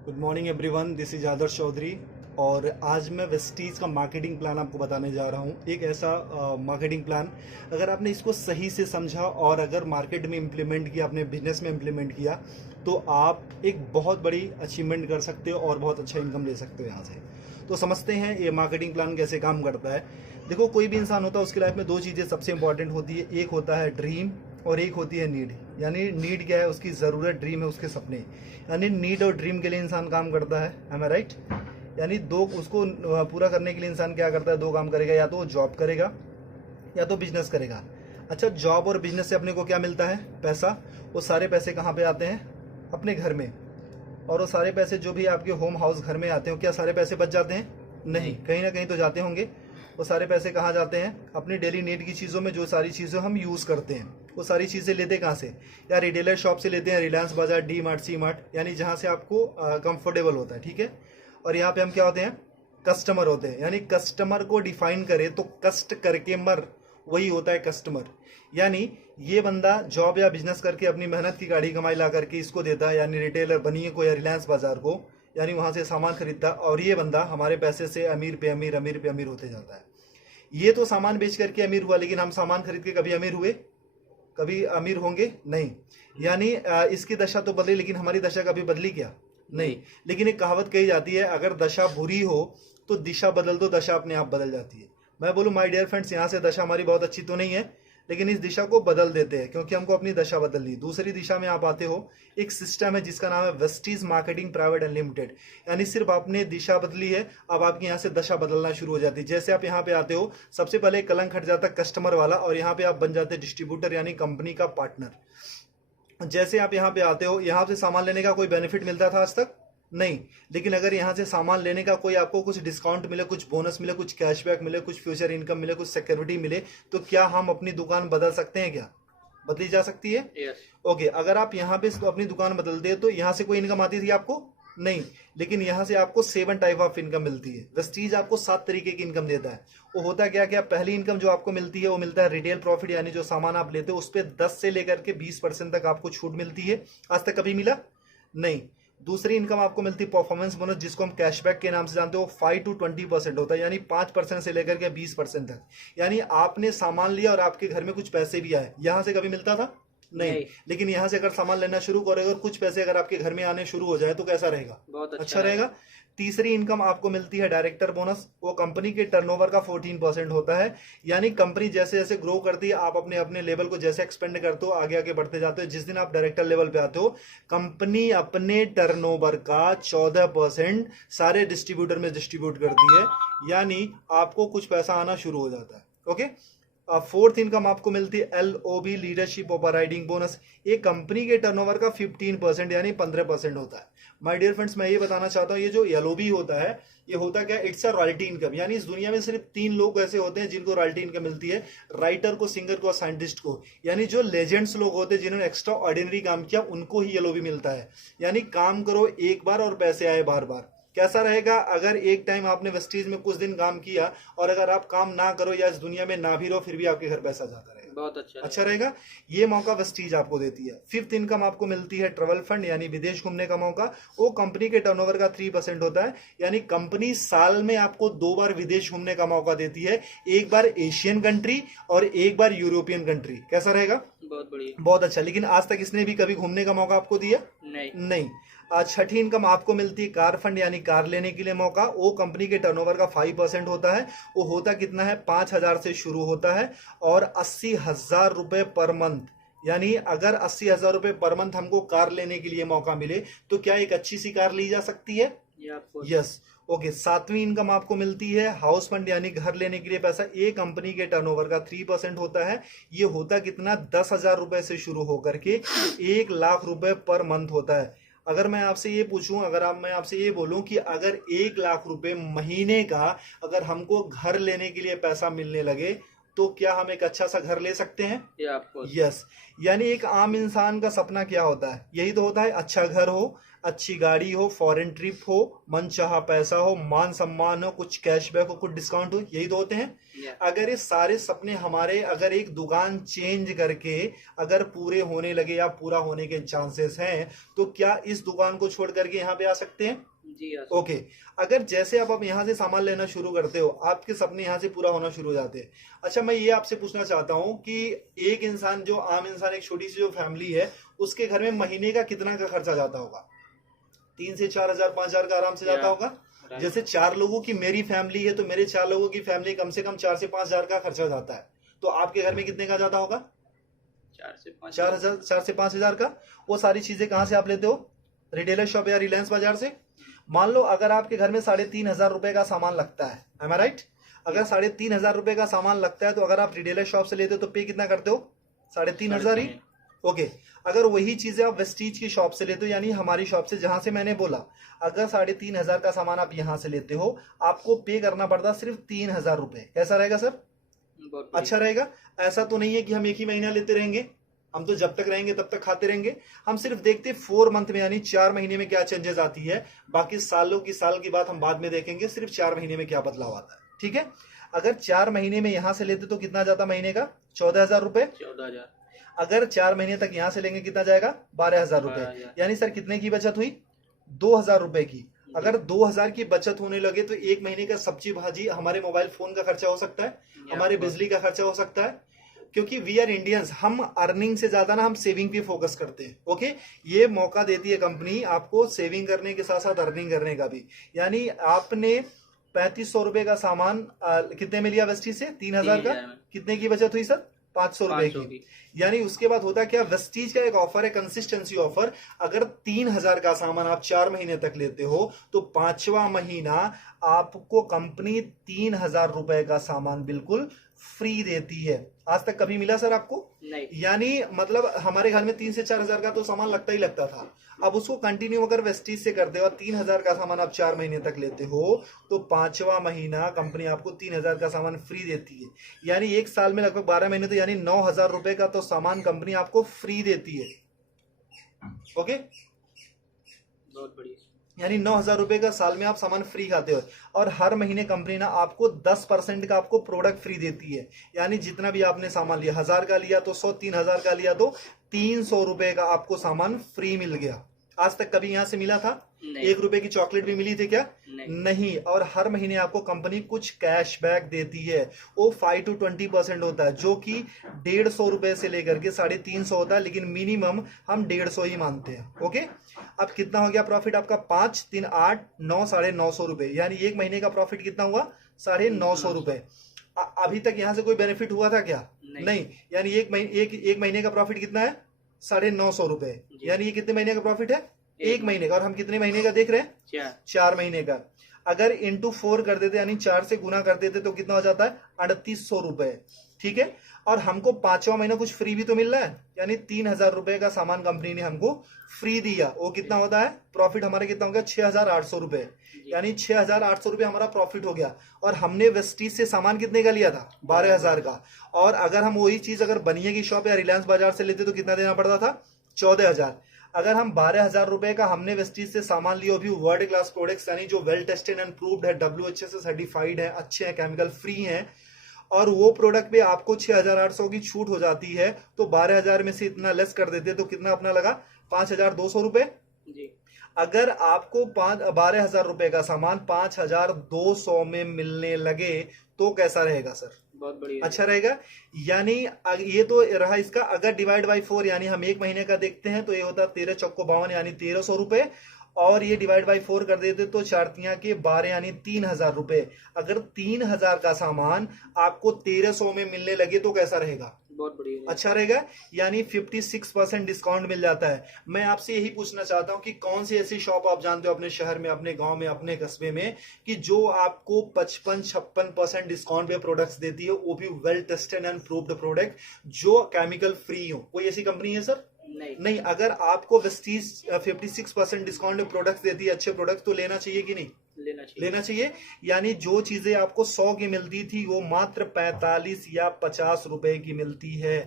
Good morning everyone, this is Adarsh Chaudhary. और आज मैं वेस्टीज का मार्केटिंग प्लान आपको बताने जा रहा हूँ। एक ऐसा मार्केटिंग प्लान, अगर आपने इसको सही से समझा और अगर मार्केट में इम्प्लीमेंट किया, अपने बिजनेस में इम्प्लीमेंट किया, तो आप एक बहुत बड़ी अचीवमेंट कर सकते हो और बहुत अच्छा इनकम ले सकते हो यहाँ से। तो समझते हैं ये मार्केटिंग प्लान कैसे काम करता है। देखो, कोई भी इंसान होता है, उसकी लाइफ में दो चीज़ें सबसे इंपॉर्टेंट होती है। एक होता है ड्रीम और एक होती है नीड। यानी नीड क्या है? उसकी ज़रूरत। ड्रीम है उसके सपने। यानी नीड और ड्रीम के लिए इंसान काम करता है। एम आई राइट? यानी दो, उसको पूरा करने के लिए इंसान क्या करता है? दो काम करेगा, या तो वो जॉब करेगा या तो बिजनेस करेगा। अच्छा, जॉब और बिजनेस से अपने को क्या मिलता है? पैसा। वो सारे पैसे कहाँ पे आते हैं? अपने घर में। और वो सारे पैसे जो भी आपके होम हाउस घर में आते हो, क्या सारे पैसे बच जाते हैं? नहीं, कहीं ना कहीं तो जाते होंगे। वो सारे पैसे कहाँ जाते हैं? अपनी डेली नीड की चीज़ों में। जो सारी चीज़ें हम यूज़ करते हैं, वो सारी चीज़ें लेते कहाँ से? या रिटेलर शॉप से लेते हैं, रिलायंस बाजार, डी मार्ट, सी मार्ट, यानी जहाँ से आपको कंफर्टेबल होता है। ठीक है। और यहाँ पे हम क्या होते हैं? कस्टमर होते हैं। यानी कस्टमर को डिफाइन करें तो कष्ट करके मर, वही होता है कस्टमर। यानी ये बंदा जॉब या बिजनेस करके अपनी मेहनत की गाड़ी कमाई ला करके इसको देता है, यानी रिटेलर बनिए को या रिलायंस बाजार को, यानी वहां से सामान खरीदता है, और ये बंदा हमारे पैसे से अमीर पे अमीर, अमीर पे अमीर होते जाता है। ये तो सामान बेच करके अमीर हुआ, लेकिन हम सामान खरीद के कभी अमीर हुए? कभी अमीर होंगे? नहीं। यानी इसकी दशा तो बदली, लेकिन हमारी दशा कभी बदली क्या? नहीं। लेकिन एक कहावत कही जाती है, अगर दशा बुरी हो तो दिशा बदल दो, दशा अपने आप बदल जाती है। मैं बोलूं माय डियर फ्रेंड्स, यहाँ से दशा हमारी बहुत अच्छी तो नहीं है, लेकिन इस दिशा को बदल देते हैं, क्योंकि हमको अपनी दशा बदलनी। दूसरी दिशा में आप आते हो, एक सिस्टम है जिसका नाम है वेस्टीज मार्केटिंग प्राइवेट अनलिमिटेड। यानी सिर्फ आपने दिशा बदली है, अब आपकी यहाँ से दशा बदलना शुरू हो जाती है। जैसे आप यहाँ पे आते हो, सबसे पहले कलंक हट जाता है कस्टमर वाला, और यहाँ पे आप बन जाते हैं डिस्ट्रीब्यूटर, यानी कंपनी का पार्टनर। जैसे आप यहाँ पे आते हो, यहाँ से सामान लेने का कोई बेनिफिट मिलता था आज तक? नहीं। लेकिन अगर यहाँ से सामान लेने का कोई आपको कुछ डिस्काउंट मिले, कुछ बोनस मिले, कुछ कैशबैक मिले, कुछ फ्यूचर इनकम मिले, कुछ सिक्योरिटी मिले, तो क्या हम अपनी दुकान बदल सकते हैं? क्या बदली जा सकती है? यस। ओके। अगर आप यहाँ पे अपनी दुकान बदलते हैं, तो यहाँ से कोई इनकम आती थी आपको? नहीं। लेकिन यहाँ से आपको 7 टाइप ऑफ इनकम मिलती है। वेस्टीज आपको 7 तरीके की इनकम देता है। वो होता क्या क्या? पहली इनकम जो आपको मिलती है वो मिलता है रिटेल प्रॉफिट, यानी जो सामान आप लेते हो उस पर 10 से लेकर के 20% तक आपको छूट मिलती है। आज तक कभी मिला? नहीं। दूसरी इनकम आपको मिलती है परफॉर्मेंस बोनस, जिसको हम कैशबैक के नाम से जानते हो। 5 to 20% होता है, यानी 5% से लेकर के 20% तक। यानी आपने सामान लिया और आपके घर में कुछ पैसे भी आए, यहां से कभी मिलता था? नहीं। लेकिन यहां से अगर सामान लेना शुरू करो, अगर कुछ पैसे अगर आपके घर में आने शुरू हो जाए, तो कैसा रहेगा? बहुत अच्छा रहेगा। तीसरी इनकम आपको मिलती है डायरेक्टर बोनस। वो कंपनी के टर्नओवर का 14% होता है। यानी कंपनी जैसे जैसे ग्रो करती है, आप अपने अपने लेवल को जैसे एक्सपेंड करते हो, आगे आगे बढ़ते जाते हो, जिस दिन आप डायरेक्टर लेवल पे आते हो, कंपनी अपने टर्नओवर का 14% सारे डिस्ट्रीब्यूटर में डिस्ट्रीब्यूट करती है। यानी आपको कुछ पैसा आना शुरू हो जाता है। ओके। फोर्थ इनकम आपको मिलती है LOB, leadership over riding bonus. एक कंपनी के टर्नओवर का 15%, यानी 15% होता है। माय डियर फ्रेंड्स, मैं ये बताना चाहता हूँ, ये जो LOB होता है, ये होता क्या? It's a royalty income. यानी इस दुनिया में सिर्फ 3 लोग ऐसे होते हैं जिनको रॉयल्टी इनकम मिलती है, राइटर को, सिंगर को और साइंटिस्ट को। यानी जो लेजेंड्स लोग होते हैं, जिन्होंने एक्स्ट्रा ऑर्डिनरी काम किया, उनको ही LOB मिलता है। यानी काम करो एक बार और पैसे आए बार बार। कैसा रहेगा अगर एक टाइम आपने वेस्टीज में कुछ दिन काम किया, और अगर आप काम ना करो या इस दुनिया में ना भी रहो, फिर भी आपके घर पैसा जाता रहेगा? बहुत अच्छा रहेगा। ये मौका वेस्टीज आपको देती है। फिफ्थ इनकम आपको मिलती है ट्रेवल फंड, यानी विदेश घूमने का मौका। वो कंपनी के टर्नओवर का 3% होता है। यानी कंपनी साल में आपको 2 बार विदेश घूमने का मौका देती है, एक बार एशियन कंट्री और एक बार यूरोपियन कंट्री। कैसा रहेगा? बहुत बढ़िया। बहुत अच्छा। लेकिन आज तक इसने भी कभी घूमने का मौका आपको दिया? नहीं। छठी इनकम आपको मिलती है कार फंड, यानी कार लेने के लिए मौका। वो कंपनी के टर्नओवर का 5% होता है। वो होता कितना है? 5,000 से शुरू होता है और 80,000 रुपए पर मंथ। यानी अगर 80,000 रुपए पर मंथ हमको कार लेने के लिए मौका मिले, तो क्या एक अच्छी सी कार ली जा सकती है? यस। ओके। सातवीं इनकम आपको मिलती है हाउस फंड, यानी घर लेने के लिए पैसा। एक कंपनी के टर्नओवर का 3% होता है। ये होता कितना? 10,000 रुपए से शुरू होकर के 1,00,000 रुपए पर मंथ होता है। अगर मैं आपसे ये पूछूं, मैं आपसे ये बोलूं कि अगर 1,00,000 रुपए महीने का अगर हमको घर लेने के लिए पैसा मिलने लगे, तो क्या हम एक अच्छा सा घर ले सकते हैं? आपको यस। यानी एक आम इंसान का सपना क्या होता है? यही तो होता है, अच्छा घर हो, अच्छी गाड़ी हो, फॉरेन ट्रिप हो, मनचाहा पैसा हो, मान सम्मान हो, कुछ कैशबैक हो, कुछ डिस्काउंट हो, यही तो होते हैं। अगर ये सारे सपने हमारे अगर एक दुकान चेंज करके अगर पूरे होने लगे या पूरा होने के चांसेस हैं, तो क्या इस दुकान को छोड़ करके यहाँ पे आ सकते हैं? जी ओके। अगर जैसे आप यहाँ से सामान लेना शुरू करते हो, आपके सपने यहाँ से पूरा होना शुरू हो जाते हैं। अच्छा, मैं ये आपसे पूछना चाहता हूँ कि एक इंसान, जो आम इंसान, एक छोटी सी जो फैमिली है, उसके घर में महीने का कितना का खर्चा जाता होगा? 3 से 4 हजार, 5 हजार का आराम से जाता होगा। जैसे 4 लोगों की मेरी फैमिली है, तो मेरे 4 लोगों की फैमिली कम से कम 4 से 5 हजार का खर्चा जाता है। तो आपके घर में कितने का जाता होगा? 4 से 5 हजार का। वो सारी चीजें कहाँ से आप लेते हो? रिटेलर शॉप या रिलायंस बाजार से। मान लो अगर आपके घर में 3,500 रुपए का सामान लगता है, एम आई राइट? अगर 3,500 रुपए का सामान लगता है, तो अगर आप रिटेलर शॉप से लेते हो तो पे कितना करते हो? 3,500 ही। ओके। अगर वही चीजें आप वेस्टीज की शॉप से लेते हो, यानी हमारी शॉप से, जहां से मैंने बोला, अगर 3,500 का सामान आप यहां से लेते हो, आपको पे करना पड़ता सिर्फ 3,000 रुपए। कैसा रहेगा सर? अच्छा रहेगा। ऐसा तो नहीं है कि हम एक ही महीना लेते रहेंगे, हम तो जब तक रहेंगे तब तक खाते रहेंगे। हम सिर्फ देखते 4 मंथ में, यानी 4 महीने में क्या चेंजेस आती है। बाकी सालों की साल की बात हम बाद में देखेंगे, सिर्फ 4 महीने में क्या बदलाव आता है। ठीक है। अगर 4 महीने में यहां से लेते तो कितना जाता महीने का? 14,000 रुपए। 14,000। अगर 4 महीने तक यहां से लेंगे कितना जाएगा? 12,000 रुपए। यानी सर कितने की बचत हुई? 2,000 रुपए की। अगर 2,000 की बचत होने लगे तो एक महीने का सब्जी भाजी, हमारे मोबाइल फोन का खर्चा हो सकता है, हमारे बिजली का खर्चा हो सकता है। क्योंकि वी आर इंडियंस, हम अर्निंग से ज्यादा ना हम सेविंग पे फोकस करते हैं। ओके। ये मौका देती है कंपनी आपको सेविंग करने के साथ साथ अर्निंग करने का भी। यानी आपने 3,500 रुपए का सामान कितने में लिया वेस्टीज से? 3,000 का। कितने की बचत हुई सर? 500 रुपए की। यानी उसके बाद होता क्या, वेस्टीज का एक ऑफर है, कंसिस्टेंसी ऑफर। अगर 3,000 का सामान आप 4 महीने तक लेते हो, तो 5वां महीना आपको कंपनी 3,000 रुपए का सामान बिल्कुल फ्री देती है। आज तक कभी मिला सर आपको? नहीं। यानी मतलब हमारे घर में 3 से 4 हजार का तो सामान लगता ही लगता था। अब उसको कंटिन्यू अगर वेस्टीज से करते हो, 3,000 का सामान आप 4 महीने तक लेते हो, तो 5वां महीना कंपनी आपको 3,000 का सामान फ्री देती है। यानी एक साल में लगभग 12 महीने, तो यानी 9,000 रुपए का तो सामान कंपनी आपको फ्री देती है। ओके। बहुत बढ़िया। यानी 9,000 रुपए का साल में आप सामान फ्री खाते हो। और हर महीने कंपनी ना आपको 10% का आपको प्रोडक्ट फ्री देती है। यानी जितना भी आपने सामान लिया, 1,000 का लिया तो 100, 3,000 का लिया तो 300 रुपए का आपको सामान फ्री मिल गया। आज तक कभी यहां से मिला था? 1 रुपए की चॉकलेट भी मिली थी क्या? नहीं। और हर महीने आपको कंपनी कुछ कैशबैक देती है, वो 5 to 20% होता है, जो कि 150 रुपए से लेकर के 350 होता है, लेकिन मिनिमम हम 150 ही मानते हैं। ओके। अब कितना हो गया प्रॉफिट आपका? 5, 3, 8, 9, 950 रुपए। यानी एक महीने का प्रॉफिट कितना हुआ? 950 रुपए। अभी तक यहां से कोई बेनिफिट हुआ था क्या? नहीं। यानी एक महीने का प्रॉफिट कितना है? 950 रुपए। यानी ये कितने महीने का प्रॉफिट है? एक महीने का। और हम कितने महीने का देख रहे हैं? 4 महीने का। अगर इंटू 4 कर देते, यानी 4 से गुना कर देते, तो कितना हो जाता है? 3,800 रुपए। ठीक है। और हमको 5वां महीना कुछ फ्री भी तो मिल रहा है, यानी 3,000 रुपए का सामान कंपनी ने हमको फ्री दिया। वो कितना होता है? प्रॉफिट हमारा कितना हो गया? 6,800 रुपए। यानी 6,800 रुपए हमारा प्रॉफिट हो गया। और हमने वेस्टीज से सामान कितने का लिया था? 12,000 का। और अगर हम वही चीज अगर बनिए की शॉप या रिलायंस बाजार से लेते तो कितना देना पड़ता था? 14,000। अगर हम 12,000 रुपए का हमने वेस्टीज से सामान लिया, भी वर्ल्ड क्लास प्रोडक्ट्स, यानी जो वेल टेस्टेड एंड प्रूव्ड है, WHA से सर्टिफाइड है, अच्छे हैं, केमिकल फ्री हैं, और वो प्रोडक्ट पे आपको 6,800 की छूट हो जाती है, तो 12,000 में से इतना लेस कर देते तो कितना अपना लगा? 5,200 रुपए। अगर आपको 12,000 रुपए का सामान 5,200 में मिलने लगे तो कैसा रहेगा सर? बहुत बढ़िया। अच्छा रहेगा। यानी ये तो रहा इसका। अगर डिवाइड बाई 4, यानी हम एक महीने का देखते हैं, तो ये होता है 13 चौको 52, यानी 1,300 रुपए। और ये डिवाइड बाई 4 कर देते तो 4 के 12, यानी 3,000 रुपए। अगर 3,000 का सामान आपको 1,300 में मिलने लगे तो कैसा रहेगा? बहुत बढ़िया। अच्छा रहेगा। यानी 56% डिस्काउंट मिल जाता है। मैं आपसे यही पूछना चाहता हूं कि कौन सी ऐसी शॉप आप जानते हो अपने शहर में, अपने गांव में, अपने कस्बे में, कि जो आपको 55-56% डिस्काउंट पे प्रोडक्ट्स देती है, वो भी well tested and proved product, जो केमिकल फ्री हो? कोई ऐसी कंपनी है सर? नहीं नहीं, अगर आपको वेस्टीज 56% डिस्काउंट में प्रोडक्ट्स देती है, अच्छे प्रोडक्ट, तो लेना चाहिए कि नहीं? लेना चाहिए। लेना चाहिए। यानी जो चीजें आपको 100 की मिलती थी वो मात्र 45 या 50 रुपए की मिलती है,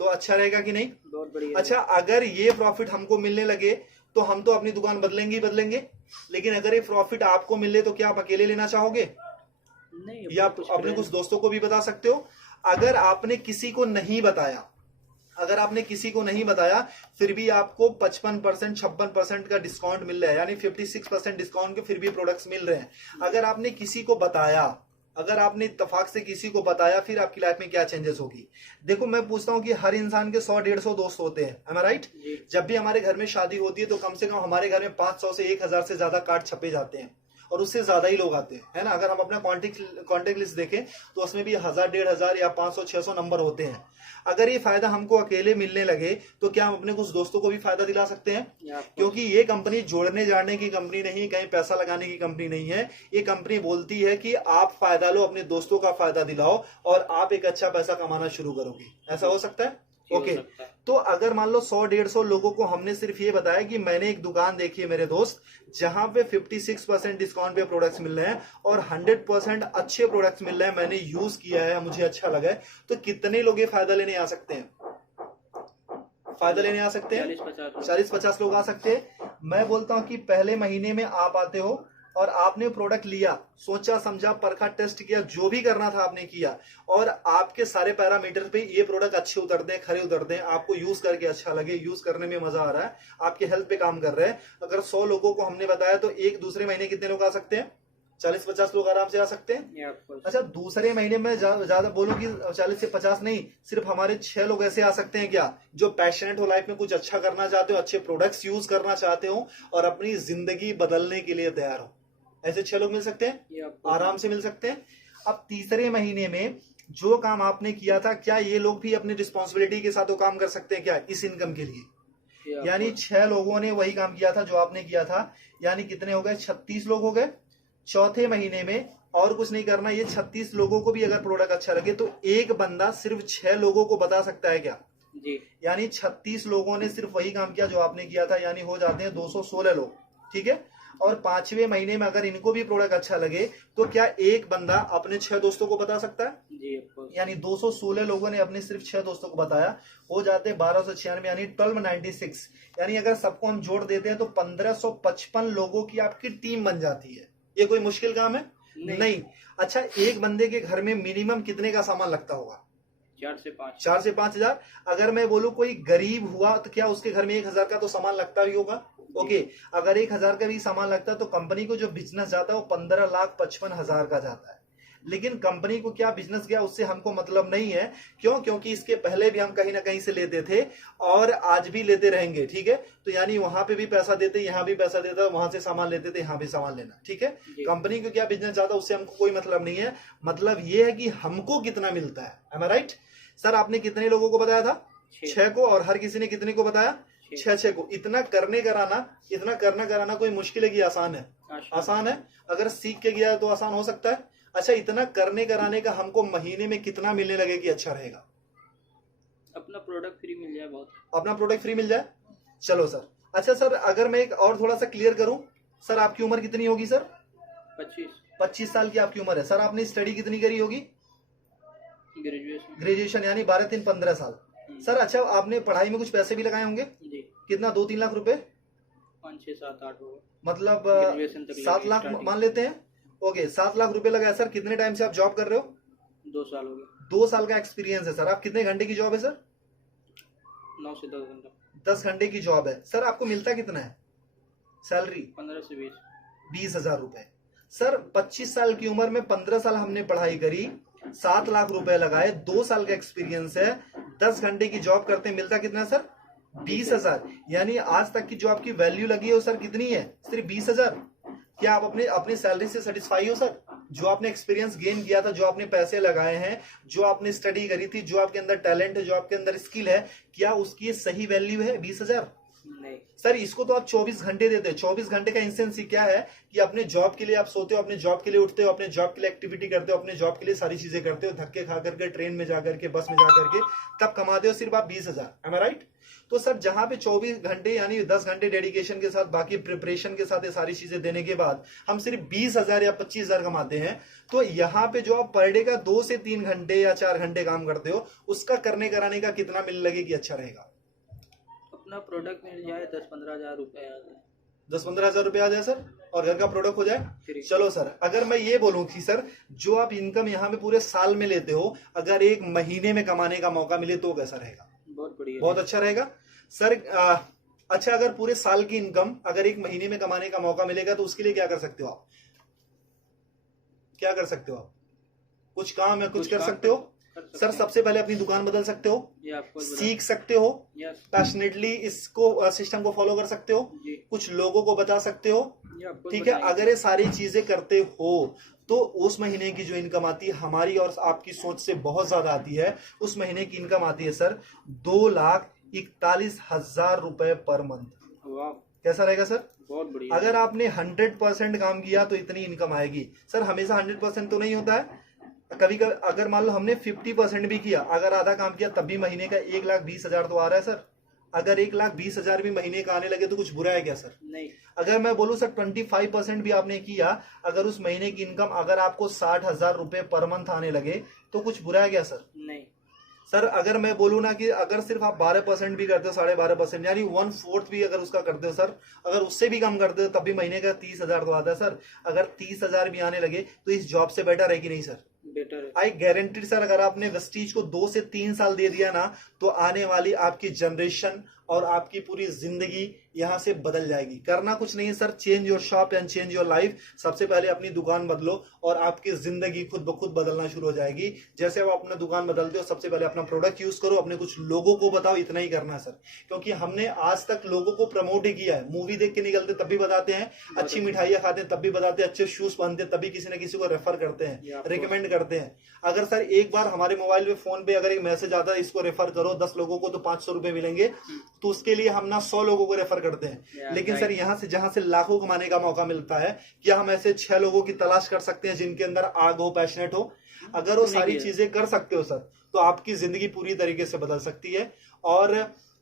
तो अच्छा रहेगा कि नहीं? बहुत बढ़िया। अच्छा, अगर ये प्रॉफिट हमको मिलने लगे तो हम तो अपनी दुकान बदलेंगे ही बदलेंगे, लेकिन अगर ये प्रॉफिट आपको मिले तो क्या आप अकेले लेना चाहोगे? नहीं, या आप अपने कुछ दोस्तों को भी बता सकते हो। अगर आपने किसी को नहीं बताया, अगर आपने किसी को नहीं बताया फिर भी आपको 55% 56% का डिस्काउंट मिल रहा है, यानी 56% डिस्काउंट के फिर भी प्रोडक्ट्स मिल रहे हैं। अगर आपने किसी को बताया, अगर आपने इत्तेफाक से किसी को बताया, फिर आपकी लाइफ में क्या चेंजेस होगी? देखो, मैं पूछता हूं कि हर इंसान के 100-150 दोस्त होते हैं, am I right? जब भी हमारे घर में शादी होती है तो कम से कम हमारे घर में 500 से 1000 से ज्यादा कार्ड छपे जाते हैं, और उससे ज्यादा ही लोग आते हैं, है ना? अगर हम अपना कॉन्टेक्ट लिस्ट देखें तो उसमें भी 1000-1500 या 500-600 नंबर होते हैं। अगर ये फायदा हमको अकेले मिलने लगे तो क्या हम अपने कुछ दोस्तों को भी फायदा दिला सकते हैं? क्योंकि ये कंपनी जोड़ने जाने की कंपनी नहीं, कहीं पैसा लगाने की कंपनी नहीं है। ये कंपनी बोलती है कि आप फायदा लो, अपने दोस्तों का फायदा दिलाओ और आप एक अच्छा पैसा कमाना शुरू करोगे। ऐसा हो सकता है? ओके, तो अगर मान लो 100-150 लोगों को हमने सिर्फ ये बताया कि मैंने एक दुकान देखी है मेरे दोस्त, जहां पे 56% डिस्काउंट पे प्रोडक्ट्स मिल रहे हैं और 100% अच्छे प्रोडक्ट्स मिल रहे हैं, मैंने यूज किया है, मुझे अच्छा लगा है, तो कितने लोग ये फायदा लेने आ सकते हैं? फायदा लेने आ सकते हैं 40-50 लोग आ सकते हैं। मैं बोलता हूं कि पहले महीने में आप आते हो और आपने प्रोडक्ट लिया, सोचा समझा, परखा, टेस्ट किया, जो भी करना था आपने किया, और आपके सारे पैरामीटर पे ये प्रोडक्ट अच्छे उतरते हैं, खरे उतरते हैं, आपको यूज करके अच्छा लगे, यूज करने में मजा आ रहा है, आपके हेल्थ पे काम कर रहे हैं। अगर 100 लोगों को हमने बताया तो एक दूसरे महीने कितने लोग आ सकते हैं? 40-50 लोग आराम से आ सकते हैं। अच्छा, दूसरे महीने में ज्यादा बोलूं कि 40 से 50 नहीं, सिर्फ हमारे 6 लोग ऐसे आ सकते हैं क्या, जो पैशनेट हो, लाइफ में कुछ अच्छा करना चाहते हो, अच्छे प्रोडक्ट्स यूज करना चाहते हो और अपनी जिंदगी बदलने के लिए तैयार हो। ऐसे 6 लोग मिल सकते हैं, आराम से मिल सकते हैं। अब तीसरे महीने में जो काम आपने किया था, क्या ये लोग भी अपनी रिस्पॉन्सिबिलिटी के साथ वो काम कर सकते हैं क्या इस इनकम के लिए? यानी 6 लोगों ने वही काम किया था जो आपने किया था, यानी कितने हो गए? 36 लोग हो गए। चौथे महीने में और कुछ नहीं करना, ये 36 लोगों को भी अगर प्रोडक्ट अच्छा लगे तो एक बंदा सिर्फ 6 लोगों को बता सकता है क्या जी? यानी 36 लोगों ने सिर्फ वही काम किया जो आपने किया था, यानी हो जाते हैं 216 लोग, ठीक है। और 5वें महीने में अगर इनको भी प्रोडक्ट अच्छा लगे तो क्या एक बंदा अपने 6 दोस्तों को बता सकता है जी? यानी 216 लोगों ने अपने सिर्फ 6 दोस्तों को बताया, हो जाते 1296, यानी 1296। यानी अगर सबको हम जोड़ देते हैं तो 1555 लोगों की आपकी टीम बन जाती है। ये कोई मुश्किल काम है? नहीं। अच्छा, एक बंदे के घर में मिनिमम कितने का सामान लगता होगा? 4 से 5 हजार। अगर मैं बोलूं कोई गरीब हुआ तो क्या उसके घर में 1000 का तो सामान लगता ही होगा? ओके, अगर 1000 का भी सामान लगता है तो कंपनी को जो बिजनेस जाता है वो 15,55,000 का जाता है। लेकिन कंपनी को क्या बिजनेस गया उससे हमको मतलब नहीं है। क्यों? क्योंकि इसके पहले भी हम कहीं ना कहीं से लेते थे और आज भी लेते रहेंगे, ठीक है। तो यानी वहां पे भी पैसा देते, यहाँ भी पैसा देता, वहां से सामान लेते थे, यहाँ भी सामान लेना, ठीक है। कंपनी को क्या बिजनेस जाता उससे हमको कोई मतलब नहीं है। मतलब ये है कि हमको कितना मिलता है। एम आई राइट? सर, आपने कितने लोगों को बताया था? 6 को। और हर किसी ने कितने को बताया? 6 को। इतना करने कराना कोई मुश्किल है कि आसान है? आसान है। अगर सीख के गया तो आसान हो सकता है। अच्छा, इतना करने कराने का हमको महीने में कितना मिलने लगे कि अच्छा रहेगा? अपना प्रोडक्ट फ्री मिल जाए, बहुत अपना प्रोडक्ट फ्री मिल जाए। चलो सर। अच्छा सर, अगर मैं एक और थोड़ा सा क्लियर करूं, सर आपकी उम्र कितनी होगी सर? 25 साल की आपकी उम्र है। सर आपने स्टडी कितनी करी होगी? ग्रेजुएशन, यानी 12-3-15 साल। सर अच्छा, आपने पढ़ाई में कुछ पैसे भी लगाए होंगे जी? कितना? 2-3 लाख रुपए? 5-6-7-8 होगा, मतलब 7 लाख मान लेते हैं। ओके, 7 लाख रुपए लगाए। सर कितने टाइम से आप जॉब कर रहे हो? 2 साल हो गए। 2 साल का एक्सपीरियंस है सर। आप कितने घंटे की जॉब है सर? 9 से 10 घंटा। 10 घंटे की जॉब है। सर आपको मिलता कितना है सैलरी? 15 से 20 हजार रुपए। सर 25 साल की उम्र में 15 साल हमने पढ़ाई करी, 7 लाख रुपए लगाए, 2 साल का एक्सपीरियंस है, 10 घंटे की जॉब करते, मिलता कितना सर? 20 हजार। यानी आज तक की जो आपकी वैल्यू लगी है वो सर कितनी है? सिर्फ 20 हजार। क्या आप अपनी सैलरी से सेटिस्फाई हो सर? जो आपने एक्सपीरियंस गेन किया था, जो आपने पैसे लगाए हैं, जो आपने स्टडी करी थी, जो आपके अंदर टैलेंट है, जो आपके अंदर स्किल है, क्या उसकी सही वैल्यू है 20 हजार? नहीं सर। इसको तो आप 24 घंटे देते हैं। 24 घंटे का इंसेंस क्या है कि अपने जॉब के लिए आप सोते हो, अपने जॉब के लिए उठते हो, अपने जॉब के लिए एक्टिविटी करते हो, अपने जॉब के लिए सारी चीजें करते हो, धक्के खा करके, ट्रेन में जाकर के, बस में जाकर के, तब कमाते हो सिर्फ आप 20 हजार। एम आई राइट? तो सर जहां पे 24 घंटे यानी 10 घंटे डेडिकेशन के साथ बाकी प्रिपरेशन के साथ ये सारी चीजें देने के बाद हम सिर्फ 20,000 या 25,000 कमाते हैं, तो यहाँ पे जो आप पर डे का 2 से 3 घंटे या 4 घंटे काम करते हो, उसका करने कराने का कितना मिल लगे कि अच्छा रहेगा? अपना प्रोडक्ट मिल जाए 10-15 हज़ार रुपये आ जाए। 10-15 हजार रुपये आ जाए सर, और घर का प्रोडक्ट हो जाए। फ्री। चलो सर, अगर मैं ये बोलूं कि सर जो आप इनकम यहाँ पे पूरे साल में लेते हो, अगर एक महीने में कमाने का मौका मिले तो कैसा रहेगा? बहुत बढ़िया। बहुत अच्छा रहेगा सर। अच्छा, अगर पूरे साल की इनकम अगर एक महीने में कमाने का मौका मिलेगा तो उसके लिए क्या कर सकते हो आप? क्या कर सकते हो आप? कुछ काम है, कुछ कर सकते हो सर। सबसे पहले अपनी दुकान बदल सकते हो, सीख सकते हो, पैशनेटली इसको सिस्टम को फॉलो कर सकते हो, कुछ लोगों को बता सकते हो, ठीक है। अगर ये सारी चीजें करते हो तो उस महीने की जो इनकम आती है हमारी और आपकी सोच से बहुत ज्यादा आती है। उस महीने की इनकम आती है सर 2,41,000 रुपए पर मंथ। कैसा रहेगा सर? बहुत बढ़िया। अगर आपने 100% काम किया तो इतनी इनकम आएगी सर। हमेशा 100% तो नहीं होता है, कभी कभी अगर मान लो हमने 50% भी किया, अगर आधा काम किया तब भी महीने का 1,20,000 तो आ रहा है सर। अगर 1,20,000 भी महीने का आने लगे तो कुछ बुरा है क्या सर? नहीं। अगर मैं बोलूं सर 25% भी आपने किया, अगर उस महीने की इनकम अगर आपको 60,000 रुपए पर मंथ आने लगे तो कुछ बुरा है क्या सर? नहीं सर अगर मैं बोलूं ना कि अगर सिर्फ आप 12% भी करते हो, 12.5% यानी 1/4 भी अगर उसका करते हो सर, अगर उससे भी कम करते हो तब भी महीने का 30,000 तो आता है सर। अगर 30,000 भी आने लगे तो इस जॉब से बेटर है कि नहीं सर? बेटर है। आई गारंटीड सर, अगर आपने वेस्टीज को 2 से 3 साल दे दिया ना तो आने वाली आपकी जनरेशन और आपकी पूरी जिंदगी यहां से बदल जाएगी। करना कुछ नहीं है sir, change your shop and change your life. सबसे पहले अपनी दुकान बदलो और आपकी जिंदगी खुद ब खुद बदलना शुरू हो जाएगी। जैसे आप अपना दुकान बदलते हो, सबसे पहले अपना प्रोडक्ट यूज करो, अपने कुछ लोगों को बताओ, इतना ही करना है सर। क्योंकि हमने आज तक लोगों को प्रमोट ही किया है। मूवी देख के निकलते तब भी बताते हैं, अच्छी मिठाइयां खाते हैं तब भी बताते हैं, अच्छे शूज पहनते हैं तभी किसी न किसी को रेफर करते हैं, रिकमेंड करते हैं। अगर सर एक बार हमारे मोबाइल पे फोन पे अगर एक मैसेज आता है इसको रेफर करो 10 लोगों को तो 500 रुपए मिलेंगे, तो उसके लिए हम ना 100 लोगों को रेफर करते हैं। लेकिन सर यहाँ से जहां से लाखों कमाने का मौका मिलता है, क्या हम ऐसे 6 लोगों की तलाश कर सकते हैं जिनके अंदर आग हो, पैशनेट हो? अगर वो सारी चीजें कर सकते हो सर तो आपकी जिंदगी पूरी तरीके से बदल सकती है। और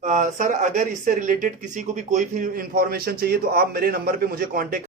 सर अगर इससे रिलेटेड किसी को भी कोई भी इंफॉर्मेशन चाहिए तो आप मेरे नंबर पे मुझे कांटेक्ट